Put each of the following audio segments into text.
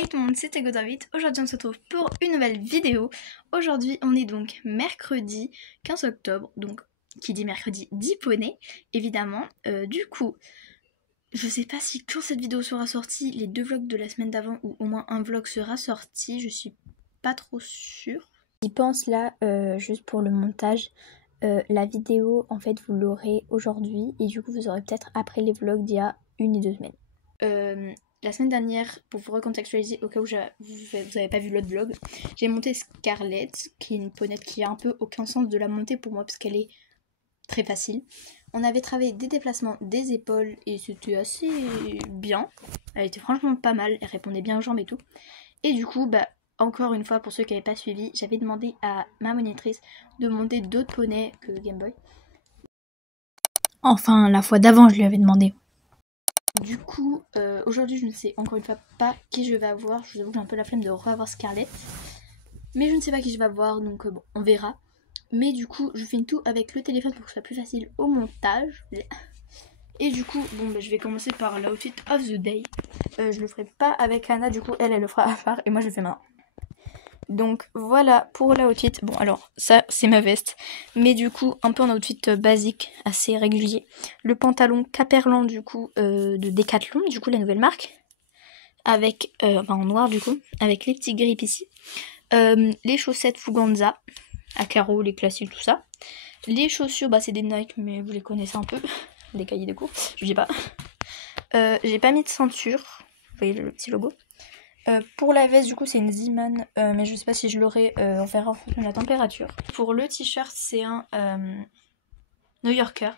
Hey tout le monde, c'était Godavit. Aujourd'hui on se retrouve pour une nouvelle vidéo. Aujourd'hui on est donc mercredi 15 octobre, donc qui dit mercredi dit poney, évidemment. Du coup, je sais pas si quand cette vidéo sera sortie, les deux vlogs de la semaine d'avant ou au moins un vlog sera sorti, je suis pas trop sûre. J'y pense là, juste pour le montage. La vidéo en fait vous l'aurez aujourd'hui et du coup vous aurez peut-être après les vlogs d'il y a 1 et 2 semaines. La semaine dernière, pour vous recontextualiser au cas où vous n'avez pas vu l'autre vlog, j'ai monté Scarlett, qui est une ponette qui a un peu aucun sens de la monter pour moi parce qu'elle est très facile. On avait travaillé des déplacements des épaules et c'était assez bien. Elle était franchement pas mal, elle répondait bien aux jambes et tout. Et du coup, encore une fois, pour ceux qui n'avaient pas suivi, j'avais demandé à ma monitrice de monter d'autres poneys que Game Boy. Enfin, la fois d'avant, je lui avais demandé. Du coup, aujourd'hui, je ne sais encore une fois pas qui je vais avoir. Je vous avoue que j'ai un peu la flemme de revoir Scarlett. Mais je ne sais pas qui je vais avoir, donc bon, on verra. Mais du coup, je filme tout avec le téléphone pour que ce soit plus facile au montage. Et du coup, bon, je vais commencer par l'outfit of the day. Je le ferai pas avec Anna, du coup, elle le fera à part et moi je le fais maintenant. Donc voilà pour l'outfit. Bon alors ça c'est ma veste. Mais du coup un peu en outfit basique, assez régulier. Le pantalon Caperlan du coup de Decathlon, du coup la nouvelle marque. Avec, en noir du coup, avec les petits grips ici. Les chaussettes Fuganza, à carreaux, les classiques, tout ça. Les chaussures, c'est des Nike mais vous les connaissez un peu. Les cahiers de cours, je dis pas. J'ai pas mis de ceinture, vous voyez le petit logo. Pour la veste du coup c'est une Z-Man mais je sais pas si je l'aurai, on verra en fonction de la température. Pour le t-shirt c'est un New Yorker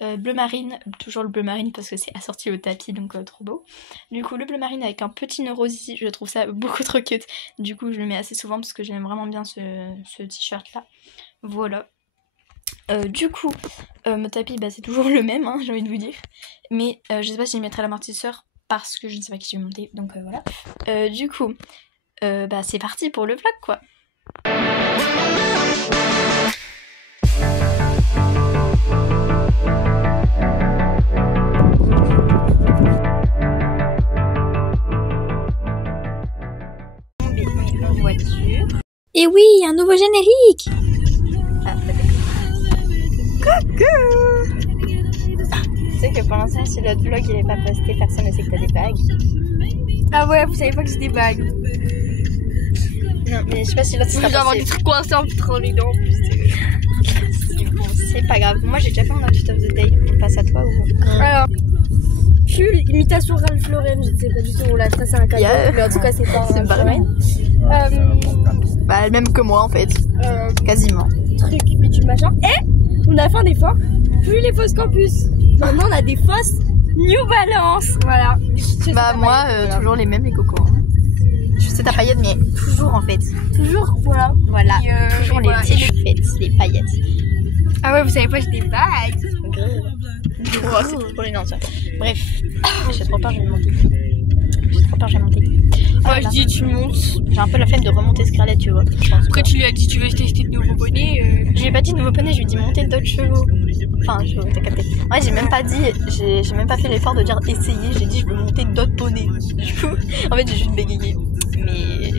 bleu marine, toujours le bleu marine parce que c'est assorti au tapis donc trop beau. Du coup le bleu marine avec un petit nœud rose ici, je trouve ça beaucoup trop cute. Du coup je le mets assez souvent parce que j'aime vraiment bien ce t-shirt là. Voilà. Du coup mon tapis c'est toujours le même j'ai envie de vous dire. Mais je sais pas si je mettrai l'amortisseur parce que je ne sais pas qui je vais monter, donc voilà. Du coup, c'est parti pour le vlog, quoi. En voiture. Et oui, un nouveau générique. Coucou. Tu sais que pour l'instant, si l'autre vlog il est pas posté, personne ne sait que t'as des bagues. Ah ouais, vous savez pas que j'ai des bagues. Non, mais je sais pas si l'autre sera posté. Je dois avoir des trucs coincés entre les dents en plus. Bon, c'est pas grave. Moi j'ai déjà fait mon outfit of the day. On passe à toi ou... Alors, pull, imitation Ralph Lauren. Je sais pas du tout où là, ça c'est un cadeau. Mais en tout cas, c'est pas Ralph Lauren. Même que moi en fait. Quasiment. Truc, bitume machin. Et on a fait un effort. Plus les fausses campus. Maintenant on a des fausses New Balance. Voilà. Moi, toujours les mêmes les cocos. Je sais ta paillette, mais toujours en fait. Toujours, voilà. Voilà. Toujours les petites fêtes, les paillettes. Ah ouais, vous savez pas, j'ai des bagues. Oh, c'est pour les nains, ça. Bref, j'ai trop peur, je vais monter. Ouais, je dis, tu montes. J'ai un peu la flemme de remonter Scarlett, tu vois. Après, tu lui as dit, tu veux tester de nouveaux poneys. Je lui ai pas dit de nouveaux poneys, je lui ai dit monter d'autres chevaux. Enfin, chevaux, t'as capté. Ouais, j'ai même pas fait l'effort de dire essayer, j'ai dit je veux monter d'autres poneys. Du coup, en fait, j'ai juste bégayé. Mais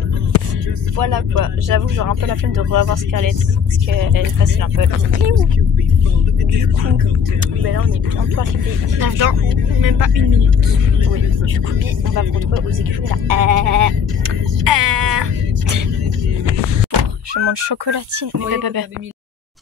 voilà quoi, j'avoue que j'aurais un peu la flemme de revoir Scarlett parce qu'elle est facile un peu. Du coup, là on est bientôt arrivé. Dans même pas 1 minute. Oui, du coup, on va vous retrouver aux écuries là. Bon, je mange chocolatine.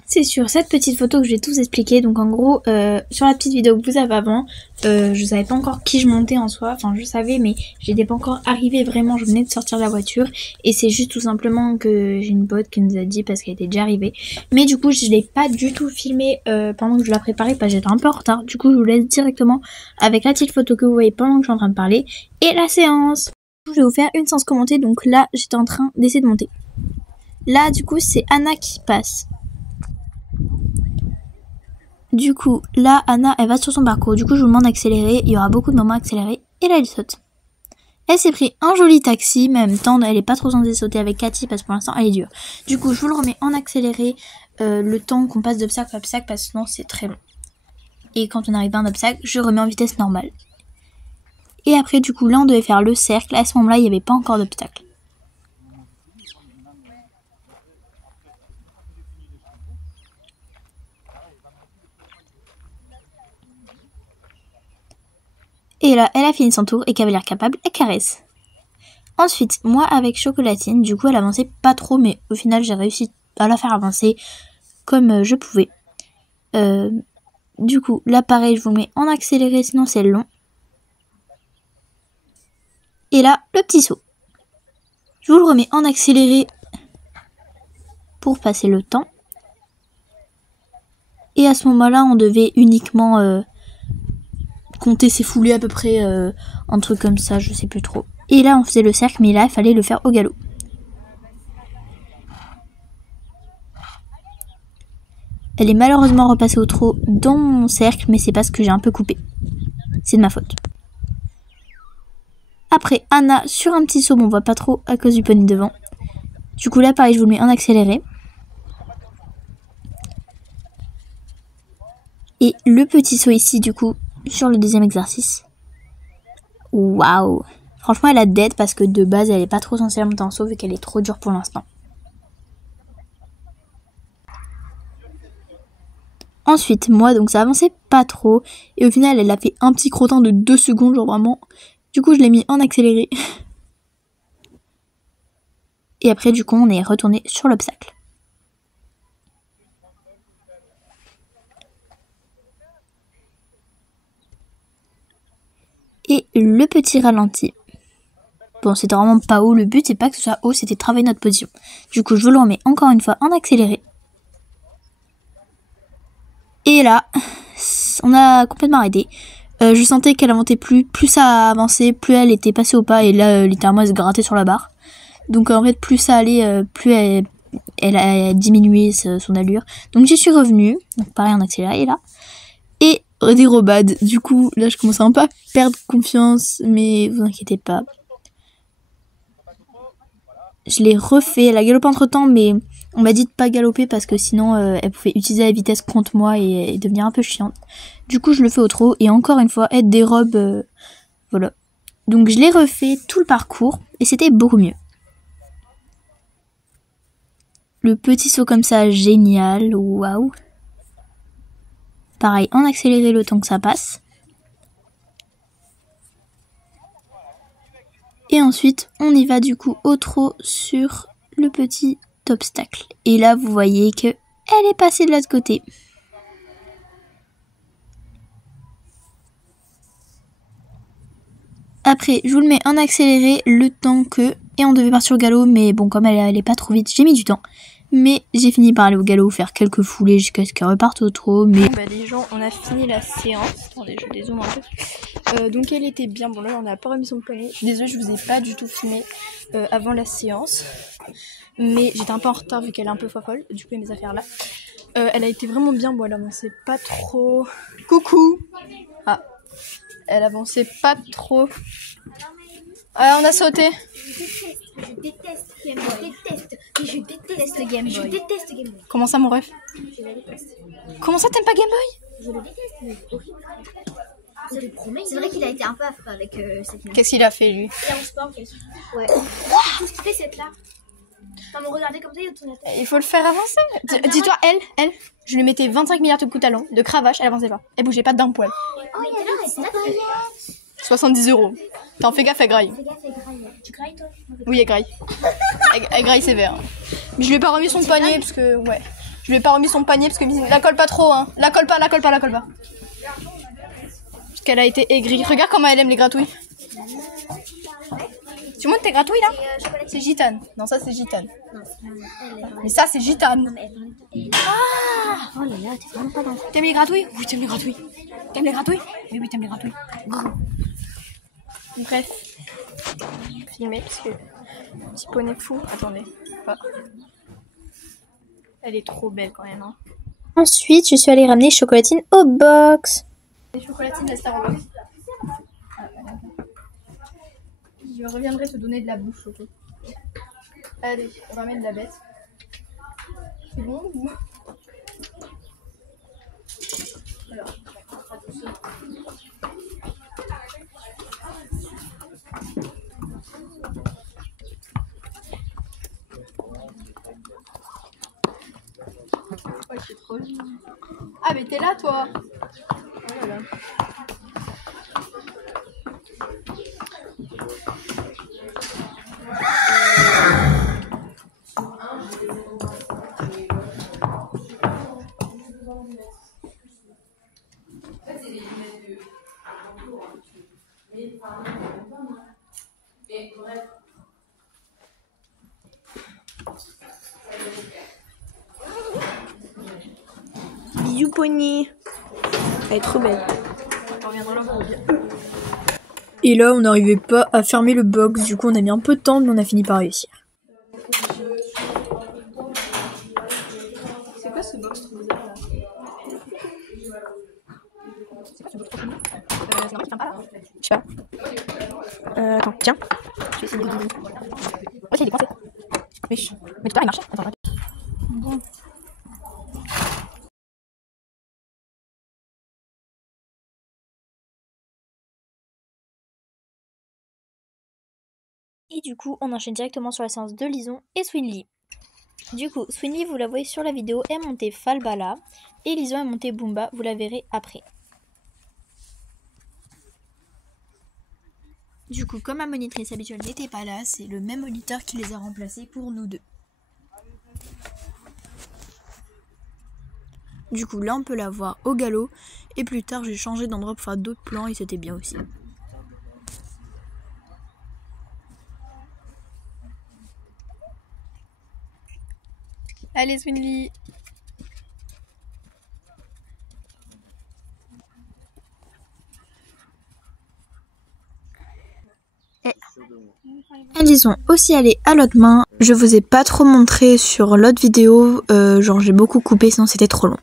C'est sur cette petite photo que je vais tout expliquer. Donc en gros, sur la petite vidéo que vous avez avant, je savais pas encore qui je montais en soi. Enfin je savais mais j'étais pas encore arrivée vraiment, je venais de sortir de la voiture. Et c'est juste tout simplement que j'ai une pote qui nous a dit parce qu'elle était déjà arrivée. Mais du coup je l'ai pas du tout filmé pendant que je la préparais parce que j'étais un peu en retard. Du coup je vous laisse directement avec la petite photo que vous voyez pendant que je suis en train de parler. Et la séance. Je vais vous faire une séance commentée. Donc là j'étais en train d'essayer de monter. Là du coup c'est Anna qui passe. Du coup, là, Anna, elle va sur son parcours. Du coup, je vous demande d'accélérer. Il y aura beaucoup de moments accélérés. Et là, elle saute. Elle s'est pris un joli taxi. Mais en même temps, elle est pas trop censée sauter avec Cathy parce que pour l'instant, elle est dure. Du coup, je vous le remets en accéléré. Le temps qu'on passe d'obstacle à obstacle parce que sinon, c'est très long. Et quand on arrive à un obstacle, je remets en vitesse normale. Et après du coup là on devait faire le cercle. À ce moment là il n'y avait pas encore d'obstacle. Et là elle a fini son tour et qu'elle avait l'air capable, elle caresse. Ensuite moi avec Chocolatine, du coup elle avançait pas trop mais au final j'ai réussi à la faire avancer comme je pouvais. Du coup là pareil je vous mets en accéléré sinon c'est long. Et là le petit saut. Je vous le remets en accéléré pour passer le temps. Et à ce moment-là, on devait uniquement compter ses foulées à peu près, un truc comme ça, je sais plus trop. Et là, on faisait le cercle, mais là, il fallait le faire au galop. Elle est malheureusement repassée au trot dans mon cercle, mais c'est parce que j'ai un peu coupé. C'est de ma faute. Après, Anna, sur un petit saut, on voit pas trop à cause du poney devant. Du coup, là, pareil, je vous le mets en accéléré. Et le petit saut ici, du coup, sur le deuxième exercice. Waouh! Franchement, elle a dead parce que de base, elle est pas trop censée monter en saut vu qu'elle est trop dure pour l'instant. Ensuite, moi, donc ça avançait pas trop. Et au final, elle a fait un petit crottin de 2 secondes, genre vraiment. Du coup, je l'ai mis en accéléré. Et après, du coup, on est retourné sur l'obstacle. Et le petit ralenti. Bon, c'était vraiment pas haut. Le but, c'est pas que ce soit haut, c'était de travailler notre position. Du coup, je vous le remets encore une fois en accéléré. Et là, on a complètement arrêté. Je sentais qu'elle avançait plus ça avançait, plus elle était passée au pas. Et là, littéralement, elle se grattait sur la barre. Donc en fait, plus ça allait, plus elle a diminué son allure. Donc j'y suis revenue. Donc pareil en accéléré là. Et des robades. Du coup, là, je commençais un peu à perdre confiance. Mais vous inquiétez pas. Je l'ai refait. Elle a galopé entre temps, mais on m'a dit de pas galoper parce que sinon elle pouvait utiliser la vitesse contre moi et devenir un peu chiante. Du coup, je le fais au trot et encore une fois, elle dérobe. Voilà. Donc je l'ai refait tout le parcours et c'était beaucoup mieux. Le petit saut comme ça, génial. Waouh. Pareil, en accéléré le temps que ça passe. Et ensuite, on y va du coup au trot sur le petit obstacle. Et là, vous voyez que elle est passée de l'autre côté. Après, je vous le mets en accéléré le temps que... Et on devait partir au galop, mais bon, comme elle allait pas trop vite, j'ai mis du temps. Mais j'ai fini par aller au galop, faire quelques foulées jusqu'à ce qu'elle reparte au trot. Mais bah les gens, on a fini la séance. Attendez, je dézoome un peu. Donc elle était bien. Bon là, on n'a pas remis son poney. Je suis désolée, je vous ai pas du tout filmé avant la séance. Mais j'étais un peu en retard vu qu'elle est un peu folle. Du coup, mes affaires là. Elle a été vraiment bien. Bon, elle avançait pas trop. Coucou. Ah. Elle avançait pas trop. Ah, on a sauté. Je déteste Game Boy. Je déteste Game Boy. Je déteste Game Boy. Comment ça, mon ref? Je la déteste. Comment ça, t'aimes pas Game Boy? Je le déteste, mais c'est horrible. C'est vrai qu'il a été un peu affreux avec cette main. Qu'est-ce qu'il a fait, lui? Il avance pas en fait. Ouais. Tout ce qu'il fait, c'est là. Quand me regarder comme ça, il tourne la tête. Il faut le faire avancer. Dis-toi, elle, je lui mettais 25 milliards de coups de talon, de cravache, elle avançait pas. Elle bougeait pas d'un poil. Oh, il y a là, c'est là. 70 €. T'en fais gaffe, elle graille. Fais gaffe, elle graille. Tu grailles, toi? Oui, elle graille. Elle graille sévère. Mais je lui ai pas remis son panier parce que, ouais. Je lui ai pas remis son panier parce que la colle pas trop, hein. La colle pas. Parce qu'elle a été aigrie. Regarde comment elle aime les gratouilles. Tu montes tes gratouilles là? C'est gitane. Non, ça c'est gitane. Mais ça c'est gitane. Ah! Oh là là, t'es vraiment pas dans. T'aimes les gratouilles? Oui, t'aimes les gratouilles. T'aimes les gratouilles? Oui, t'aimes les gratouilles. Bref. Filmer parce que petit poney fou. Attendez. Ah. Elle est trop belle quand même. Hein. ensuite, je suis allée ramener Chocolatine au box. Les chocolatines, elles servent au box. Je reviendrai te donner de la bouffe, ok? Allez, on va mettre de la bête. C'est bon ou... Alors, Ah mais t'es là toi. Oh là là. Bisous Pony. Elle est trop belle. Et là on n'arrivait pas à fermer le box, du coup on a mis un peu de temps mais on a fini par réussir. C'est quoi ce box trop bizarre là? C'est quoi ce box trop chelou? C'est normal, tu fermes pas là? Je sais pas. Attends, tiens. Je vais essayer de... Ok, il est coincé. Mais tout à l'heure il marchait. Attends, bon. Et du coup, on enchaîne directement sur la séance de Lison et Swinly. Du coup, Swinly, vous la voyez sur la vidéo, est montée Falbala. Et Lison est montée Bumba, vous la verrez après. Du coup, comme ma monitrice habituelle n'était pas là, c'est le même moniteur qui les a remplacés pour nous deux. Du coup, là, on peut la voir au galop. Et plus tard, j'ai changé d'endroit pour faire d'autres plans et c'était bien aussi. Allez Swinly. Elles y sont aussi allées à l'autre main. Je vous ai pas trop montré sur l'autre vidéo, genre j'ai beaucoup coupé sinon c'était trop long.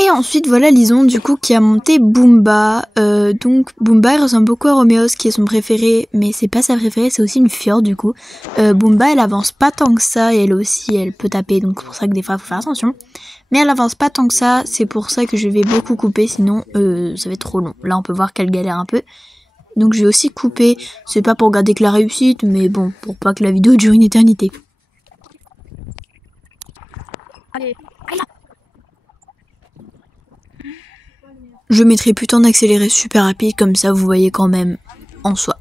Et ensuite voilà Lison du coup qui a monté Bumba. Donc Bumba elle ressemble beaucoup à Roméos qui est son préféré, mais c'est pas sa préférée, c'est aussi une fiore du coup. Bumba elle avance pas tant que ça et elle aussi elle peut taper, donc c'est pour ça que des fois il faut faire attention. Mais elle avance pas tant que ça, c'est pour ça que je vais beaucoup couper, sinon ça va être trop long. Là on peut voir qu'elle galère un peu. Donc je vais aussi couper, c'est pas pour garder que la réussite, mais bon, pour pas que la vidéo dure une éternité. Allez. Je mettrai plutôt en accéléré super rapide, comme ça vous voyez quand même en soi.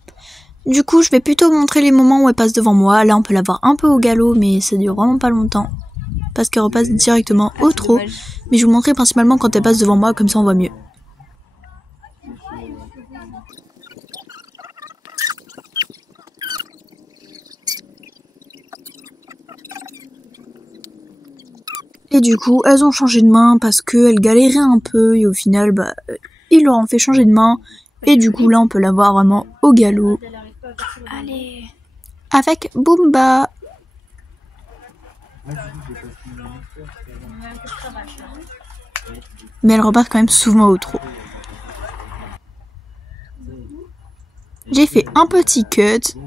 Du coup, je vais plutôt montrer les moments où elle passe devant moi. Là, on peut la voir un peu au galop, mais ça dure vraiment pas longtemps. Parce qu'elle repasse directement au trot. Mais je vous montrerai principalement quand elle passe devant moi, comme ça on voit mieux. Et du coup, elles ont changé de main parce qu'elles galéraient un peu et au final, ils leur ont fait changer de main. Et du coup, là, on peut la voir vraiment au galop. Allez. Avec Bumba. Mais elle repart quand même souvent au trot. J'ai fait un petit cut.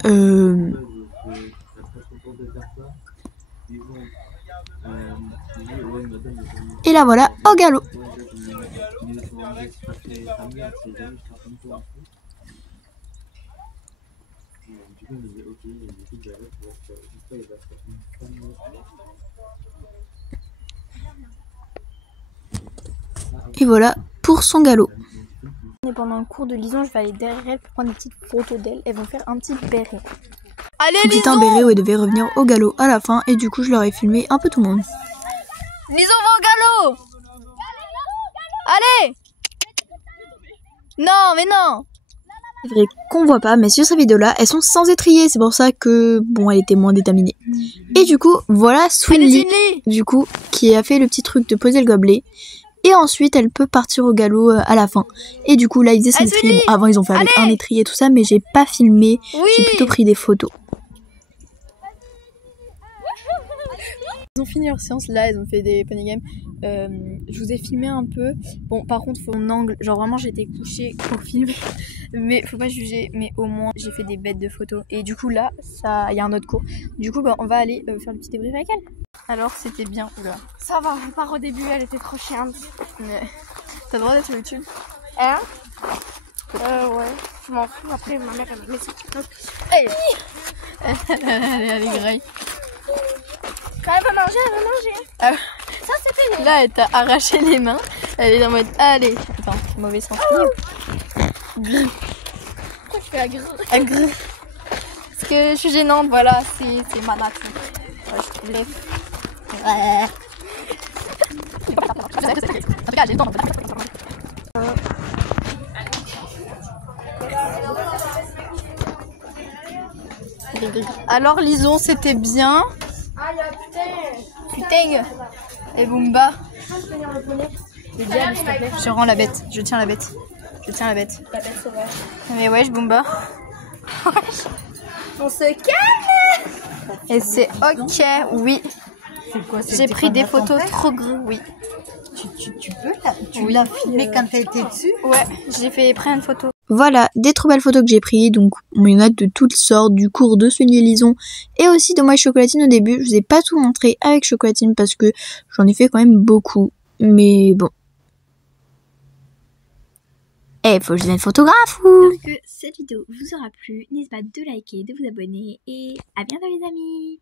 Et là voilà, au galop. Et voilà pour son galop. Et pendant le cours de Lison, je vais aller derrière elle pour prendre des petites photos d'elle. Elles vont faire un petit béret. Allez Lison! C'était un béret où elle devait revenir au galop à la fin et du coup je leur ai filmé un peu tout le monde. Lison va au galop! Allez! Non, mais non! C'est vrai qu'on voit pas, mais sur ces vidéos-là, elles sont sans étrier. C'est pour ça que, bon, elle était moins déterminée. Et du coup, voilà Swinly, du coup, qui a fait le petit truc de poser le gobelet. Et ensuite, elle peut partir au galop à la fin. Et du coup, là, ils faisaient son étrier. Bon, avant, ils ont fait avec un étrier et tout ça, mais j'ai pas filmé. Oui. J'ai plutôt pris des photos. Ils ont fini leur séance là, ils ont fait des pony games. Je vous ai filmé un peu. Bon, par contre, faut mon angle. Genre vraiment, j'étais couchée pour filmer. Mais faut pas juger. Mais au moins, j'ai fait des bêtes de photos. Et du coup, là, il y a un autre cours. Du coup, bah, on va aller faire le petit débrief avec elle. Alors, c'était bien. Oula. Ça va, à part au début, elle était trop chiante. Mais t'as le droit d'être sur YouTube? Hein? Ouais. Je m'en fous. Après, ma mère, elle va mettre sur TikTok. Hey. Elle est graille. Quand elle va manger, elle va manger. Ah. Ça, c'était Là, elle t'a arraché les mains. Elle est en mode allez. Attends, mauvais sens. Pourquoi tu fais agre? Agre. Parce que je suis gênante, voilà, c'est ma nature. Ouais, alors Lison, c'était bien. Ah, y'a putain. Putain. Et Bumba. Je Je rends la bête, je tiens la bête. Je tiens la bête. La bête sauvage. Mais wesh Bumba. On se calme. Et c'est ok, oui. J'ai pris des photos trop gros, oui. Tu peux là, tu l'as filmé quand t'as été dessus? Ouais, j'ai fait plein de photos. Voilà, des trop belles photos que j'ai prises, donc il y en a de toutes sortes, du cours de Sonia Lison et aussi de moi et Chocolatine au début. Je vous ai pas tout montré avec Chocolatine parce que j'en ai fait quand même beaucoup, mais bon. Faut que je devienne photographe ou... J'espère que cette vidéo vous aura plu, n'hésitez pas de liker, de vous abonner et à bientôt les amis.